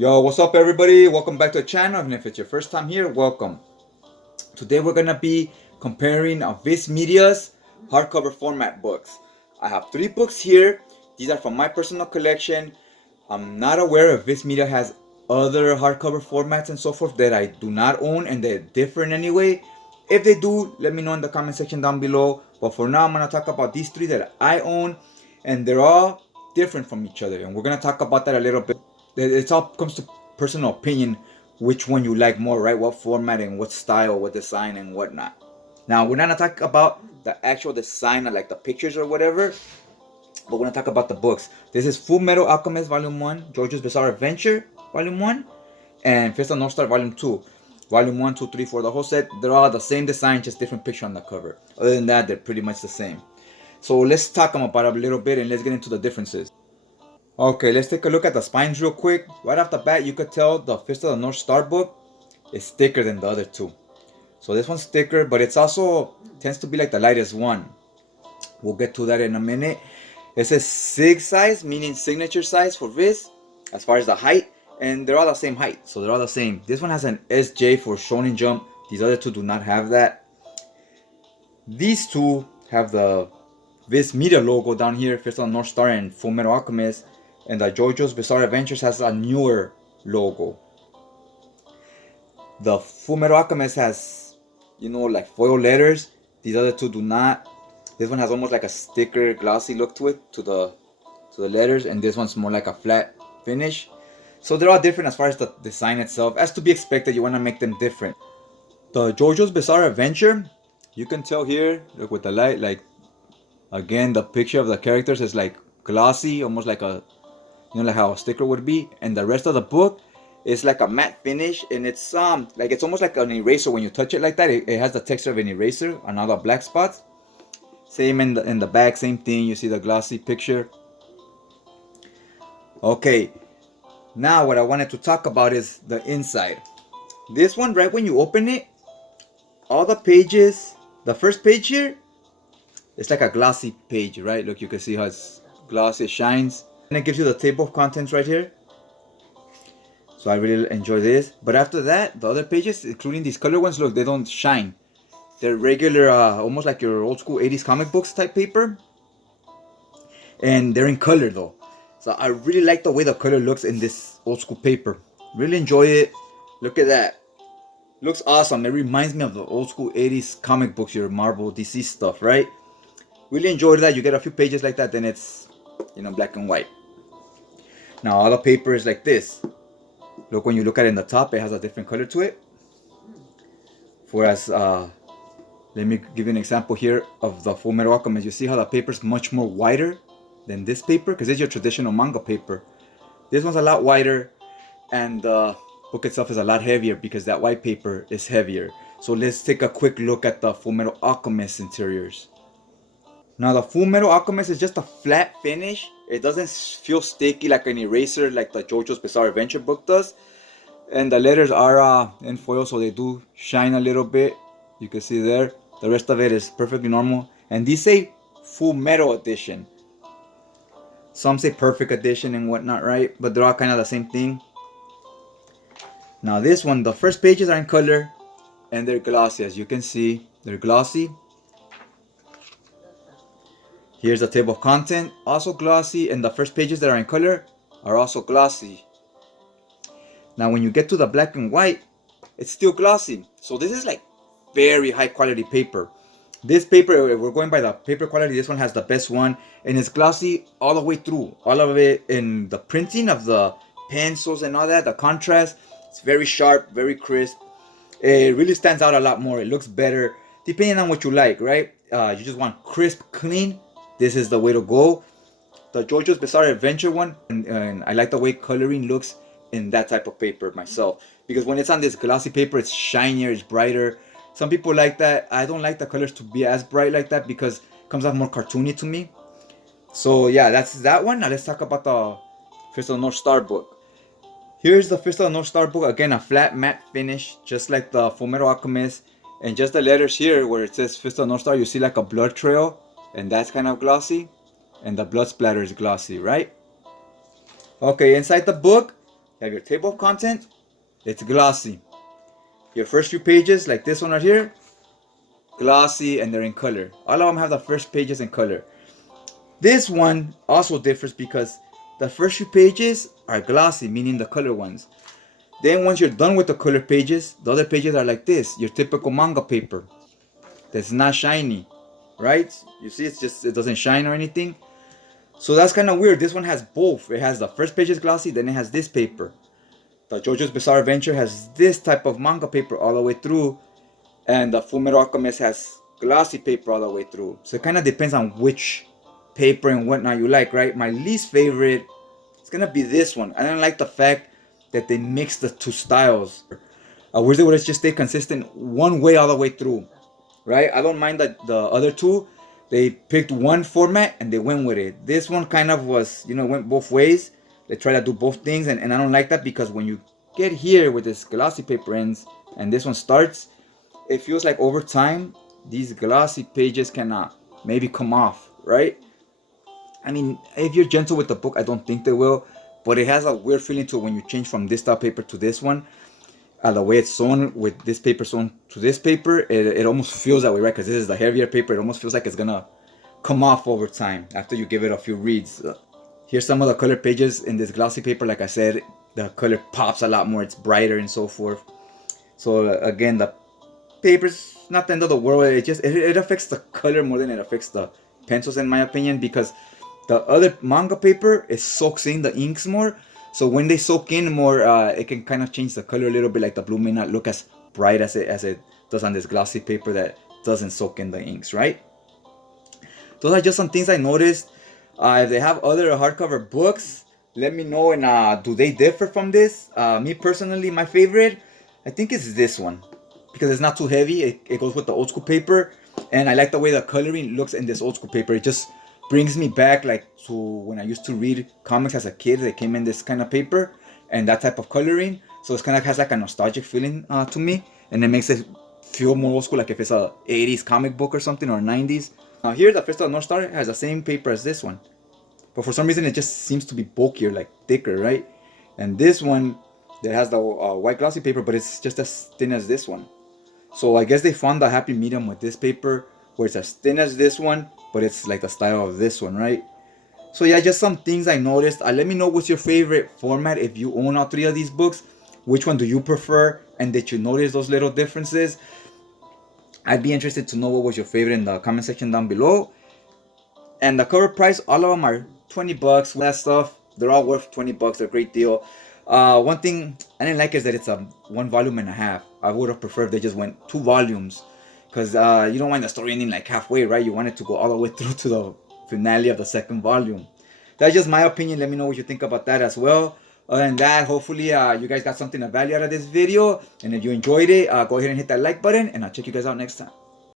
Yo, what's up everybody? Welcome back to the channel. And if it's your first time here, welcome. Today we're gonna be comparing Viz Media's hardcover format books. I have 3 books here. These are from my personal collection. I'm not aware if Viz Media has other hardcover formats and so forth that I do not own and they're different anyway. If they do, let me know in the comment section down below. But for now, I'm gonna talk about these 3 that I own, and they're all different from each other. And we're gonna talk about that a little bit. It all comes to personal opinion, which one you like more, right? What format and what style, what design and whatnot. Now, we're not gonna talk about the actual design, like the pictures or whatever, but we're gonna talk about the books. This is Full Metal Alchemist Volume 1, JoJo's Bizarre Adventure Volume 1, and Fist of North Star Volume 2. Volume 1, 2, 3, 4, the whole set, they're all the same design, just different picture on the cover. Other than that, they're pretty much the same. So let's talk about it a little bit and let's get into the differences. Okay, let's take a look at the spines real quick. Right off the bat, you could tell the Fist of the North Star book is thicker than the other 2. So this one's thicker, but it's also tends to be like the lightest one. We'll get to that in a minute. It says SIG size, meaning signature size for Viz, as far as the height, and they're all the same height, so they're all the same. This one has an SJ for Shonen Jump. These other 2 do not have that. These 2 have the Viz Media logo down here, Fist of the North Star and Full Metal Alchemist, and the JoJo's Bizarre Adventures has a newer logo. The Full Metal Alchemist has, like foil letters. These other 2 do not. This one has almost like a sticker, glossy look to it, to the letters, and this one's more like a flat finish. So they're all different as far as the design itself. As to be expected, you want to make them different. The JoJo's Bizarre Adventure, you can tell here, look with the light, like, again, the picture of the characters is like glossy, almost like like how a sticker would be. And the rest of the book is like a matte finish, and it's it's almost like an eraser. When you touch it like that, it has the texture of an eraser on all the black spots. Same in the back, same thing. You see the glossy picture. Okay, now what I wanted to talk about is the inside. This one, right when you open it, all the pages, the first page here, it's like a glossy page, right? Look, you can see how it's glossy, it shines. And it gives you the table of contents right here. So I really enjoy this. But after that, the other pages, including these color ones, look, they don't shine. They're regular, almost like your old school 80s comic books type paper. And they're in color though. So I really like the way the color looks in this old school paper. Really enjoy it. Look at that. Looks awesome. It reminds me of the old school 80s comic books, your Marvel, DC stuff, right? Really enjoyed that. You get a few pages like that, then it's, black and white. Now all the paper is like this. Look, when you look at it in the top, it has a different color to it. Whereas, let me give you an example here of the Full Metal Alchemist. You see how the paper is much more wider than this paper? Because it's your traditional manga paper. This one's a lot wider, and the book itself is a lot heavier because that white paper is heavier. So let's take a quick look at the Full Metal Alchemist interiors. Now the Full Metal Alchemist is just a flat finish. It doesn't feel sticky like an eraser like the JoJo's Bizarre Adventure book does. And the letters are in foil, so they do shine a little bit. You can see there. The rest of it is perfectly normal. And these say Full Metal Edition. Some say Perfect Edition and whatnot, right? But they're all kind of the same thing. Now this one, the first pages are in color and they're glossy. As you can see, they're glossy. Here's the table of content, also glossy, and the first pages that are in color are also glossy. Now when you get to the black and white, it's still glossy. So this is like very high quality paper. This paper, if we're going by the paper quality, this one has the best one, and it's glossy all the way through. All of it in the printing of the pencils and all that, the contrast, it's very sharp, very crisp. It really stands out a lot more. It looks better, depending on what you like, right? You just want crisp, clean. This is the way to go. The JoJo's Bizarre Adventure one, and I like the way coloring looks in that type of paper myself. Because when it's on this glossy paper, it's shinier, it's brighter. Some people like that. I don't like the colors to be as bright like that because it comes out more cartoony to me. So yeah, that's that one. Now let's talk about the Fist of the North Star book. Here's the Fist of the North Star book. Again, a flat matte finish, just like the Full Metal Alchemist. And just the letters here where it says Fist of the North Star, you see like a blood trail. And that's kind of glossy. And the blood splatter is glossy, right? Okay, inside the book, You have your table of content, it's glossy. Your first few pages, like this one right here, glossy, and they're in color. All of them have the first pages in color. This one also differs because the first few pages are glossy, meaning the color ones. Then once you're done with the color pages, the other pages are like this, your typical manga paper. That's not shiny, right? You see, it doesn't shine or anything. So that's kind of weird. This one has both. It has the first page is glossy, then it has this paper. The JoJo's Bizarre Adventure has this type of manga paper all the way through, and the Fullmetal Alchemist has glossy paper all the way through. So it kind of depends on which paper and whatnot you like, right? My least favorite is gonna be this one. I don't like the fact that they mix the two styles. I wish they would have just stayed consistent one way all the way through, right? I don't mind that the other two, they picked one format and they went with it. This one kind of was, went both ways. They try to do both things, and I don't like that because when you get here with this glossy paper ends and this one starts, it feels like over time these glossy pages cannot maybe come off, right? I mean, if you're gentle with the book, I don't think they will, but it has a weird feeling to it when you change from this style paper to this one. The way it's sewn with this paper sewn to this paper, it almost feels that way, right? Because this is the heavier paper. It almost feels like it's gonna come off over time after you give it a few reads. Here's some of the color pages in this glossy paper. Like I said, the color pops a lot more. It's brighter and so forth. So again, the paper's not the end of the world. It affects the color more than it affects the pencils, in my opinion, because the other manga paper, it soaks in the inks more. So when they soak in more, it can kind of change the color a little bit. Like the blue may not look as bright as it does on this glossy paper that doesn't soak in the inks, right? Those are just some things I noticed. If they have other hardcover books, let me know. And do they differ from this? Me personally, my favorite, I think is this one, because it's not too heavy. It goes with the old school paper, and I like the way the coloring looks in this old school paper. It just brings me back like to when I used to read comics as a kid. They came in this kind of paper and that type of coloring, so it's kind of has like a nostalgic feeling to me, and it makes it feel more old school, like if it's a 80s comic book or something, or 90s. Now here, the Fist of the North Star has the same paper as this one, but for some reason it just seems to be bulkier, like thicker, right? And this one that has the white glossy paper, but it's just as thin as this one. So I guess they found the happy medium with this paper, where it's as thin as this one, but it's like the style of this one, right? So yeah, just some things I noticed. Let me know what's your favorite format if you own all three of these books. Which one do you prefer, and did you notice those little differences? I'd be interested to know what was your favorite in the comment section down below. And the cover price, all of them are $20. That stuff, they're all worth $20. They're a great deal. One thing I didn't like is that it's a 1 volume and a half. I would have preferred if they just went 2 volumes, because you don't want the story ending like halfway, right? You want it to go all the way through to the finale of the 2nd volume. That's just my opinion. Let me know what you think about that as well. Other than that, hopefully you guys got something of value out of this video, and if you enjoyed it, go ahead and hit that like button, and I'll check you guys out next time.